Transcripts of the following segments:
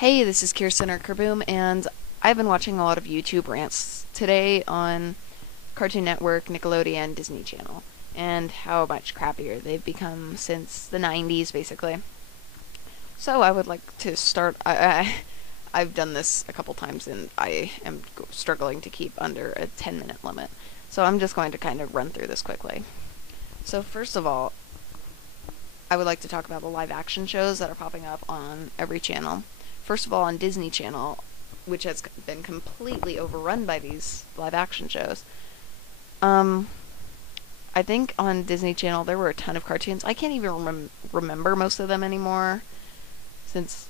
Hey, this is Kirsten or Kerboom, and I've been watching a lot of YouTube rants today on Cartoon Network, Nickelodeon, Disney Channel, and how much crappier they've become since the 90s, basically. So I would like to start. I've done this a couple times, and I am struggling to keep under a 10-minute limit. So I'm just going to kind of run through this quickly. So, first of all, I would like to talk about the live action shows that are popping up on every channel. First of all, on Disney Channel, which has been completely overrun by these live action shows. Um, I think on Disney Channel there were a ton of cartoons. I can't even remember most of them anymore since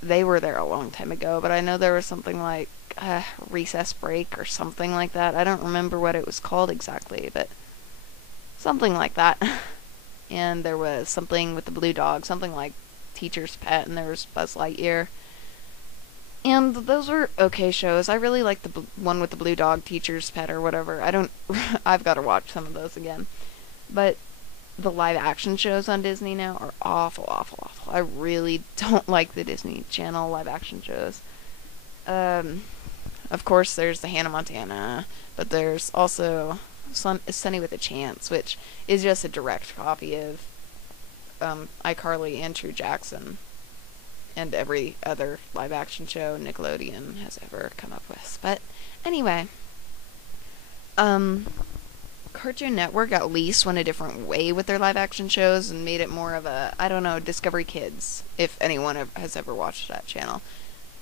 they were there a long time ago, but I know there was something like Recess Break or something like that. I don't remember what it was called exactly, but something like that. And there was something with the blue dog, something like Teacher's Pet, and there was Buzz Lightyear. And those were okay shows. I really like the one with the blue dog, Teacher's Pet, or whatever. I don't. I've got to watch some of those again. But the live action shows on Disney now are awful, awful, awful. I really don't like the Disney Channel live action shows. Um, of course, there's the Hannah Montana, but there's also Sunny with a Chance, which is just a direct copy of iCarly and True Jackson and every other live action show Nickelodeon has ever come up with. But anyway, um, Cartoon Network at least went a different way with their live action shows and made it more of a, I don't know, Discovery Kids, if anyone has ever watched that channel.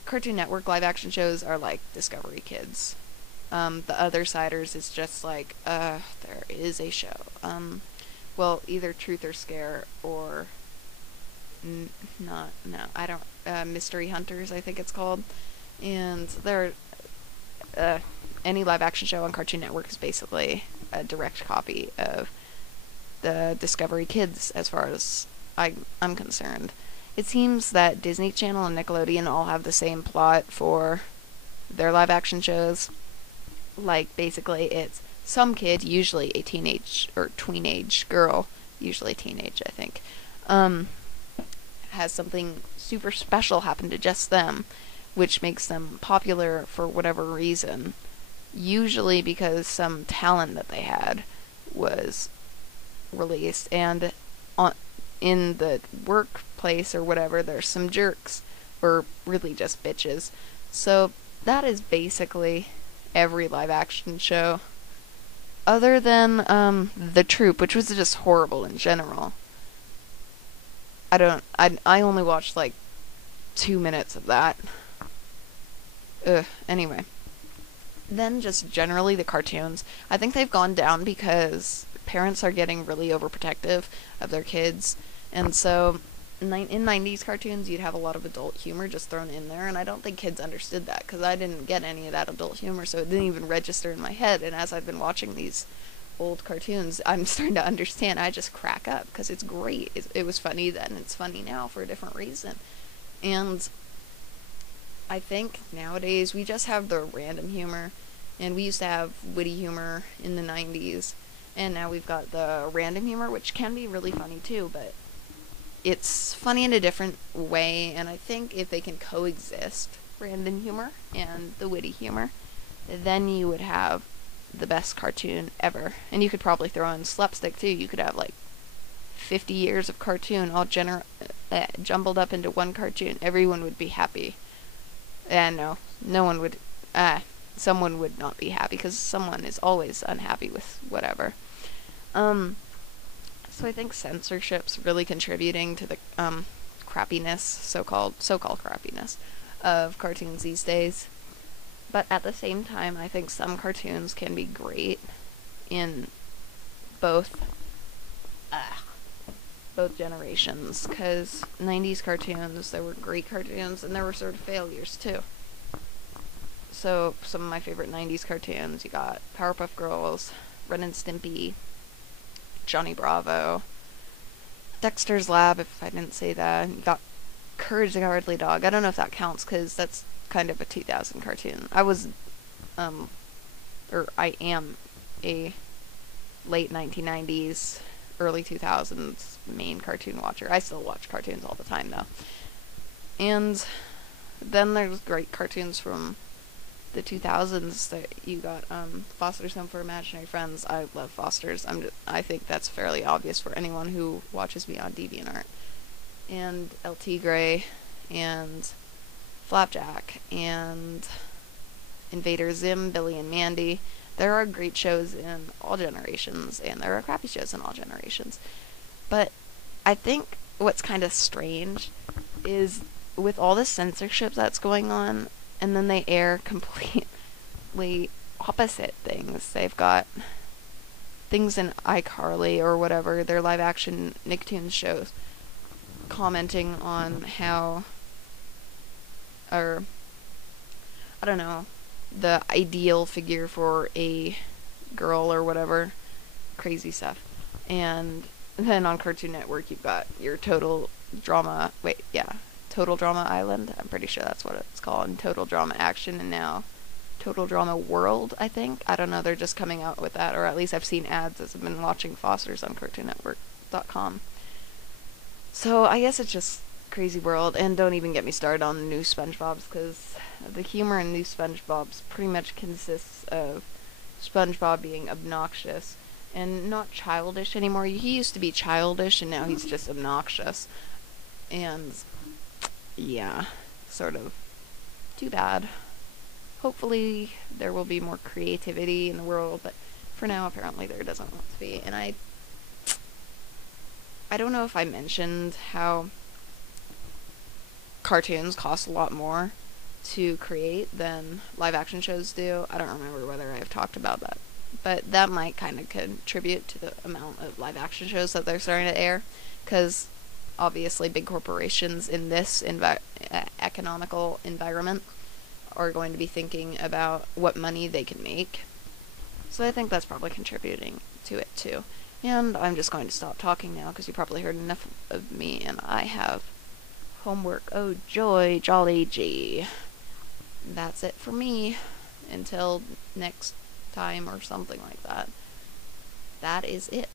Cartoon Network live action shows are like Discovery Kids. The Other Siders is just like, there is a show. Well, either Truth or Scare or not, no, I don't, Mystery Hunters, I think it's called. And there, any live action show on Cartoon Network is basically a direct copy of the Discovery Kids, as far as I'm concerned. It seems that Disney Channel and Nickelodeon all have the same plot for their live action shows. Like, basically, it's some kid, usually a teenage or tweenage girl, usually teenage, I think, has something super special happen to just them, which makes them popular for whatever reason. Usually because some talent that they had was released, and on in the workplace or whatever, there's some jerks, or really just bitches. So that is basically every live action show, other than The Troop, which was just horrible in general. I only watched like 2 minutes of that. Ugh. Anyway, then just generally the cartoons. I think they've gone down because parents are getting really overprotective of their kids, and so in 90s cartoons you'd have a lot of adult humor just thrown in there, and I don't think kids understood that because I didn't get any of that adult humor, so it didn't even register in my head. And as I've been watching these old cartoons, I'm starting to understand. I just crack up because it's great. It was funny then, it's funny now for a different reason. And I think nowadays we just have the random humor, and we used to have witty humor in the 90s, and now we've got the random humor, which can be really funny too, but it's funny in a different way. And I think if they can coexist, random humor and the witty humor, then you would have the best cartoon ever. And you could probably throw in slapstick too. You could have like 50 years of cartoon all jumbled up into one cartoon. Everyone would be happy. And no one would. Someone would not be happy because someone is always unhappy with whatever. So I think censorship's really contributing to the crappiness, so-called crappiness of cartoons these days. But at the same time, I think some cartoons can be great in both both generations, because 90s cartoons, there were great cartoons and there were sort of failures too. So some of my favorite 90s cartoons, you got Powerpuff Girls, Ren and Stimpy, Johnny Bravo, Dexter's Lab, if I didn't say that. You got Courage the Cowardly Dog. I don't know if that counts because that's kind of a 2000 cartoon. I am a late 1990s, early 2000s main cartoon watcher. I still watch cartoons all the time though. And then there's great cartoons from the 2000s that you got. Foster's Home for Imaginary Friends. I love Foster's. I think that's fairly obvious for anyone who watches me on DeviantArt. And LT Gray, and Flapjack, and Invader Zim, Billy and Mandy. There are great shows in all generations, and there are crappy shows in all generations. But I think what's kind of strange is with all this censorship that's going on, and then they air completely opposite things. They've got things in iCarly or whatever, their live action Nicktoons shows, commenting on how, or I don't know, the ideal figure for a girl or whatever, crazy stuff. And then on Cartoon Network, you've got your Total Drama, Total Drama Island. I'm pretty sure that's what it's called. And Total Drama Action, and now Total Drama World, I think. I don't know, they're just coming out with that, or at least I've seen ads as I've been watching Foster's on CartoonNetwork.com. So I guess it's just crazy world, and don't even get me started on the new SpongeBob's, because the humor in new SpongeBob's pretty much consists of SpongeBob being obnoxious and not childish anymore. He used to be childish, and now he's just obnoxious. And yeah, sort of too bad. Hopefully there will be more creativity in the world, but for now apparently there doesn't want to be. And I don't know if I mentioned how cartoons cost a lot more to create than live action shows do. I don't remember whether I've talked about that, but that might kind of contribute to the amount of live action shows that they're starting to air, because obviously big corporations in this economical environment are going to be thinking about what money they can make. So I think that's probably contributing to it too. And I'm just going to stop talking now, because you probably heard enough of me, and I have homework. Oh joy, jolly gee. That's it for me. Until next time or something like that. That is it.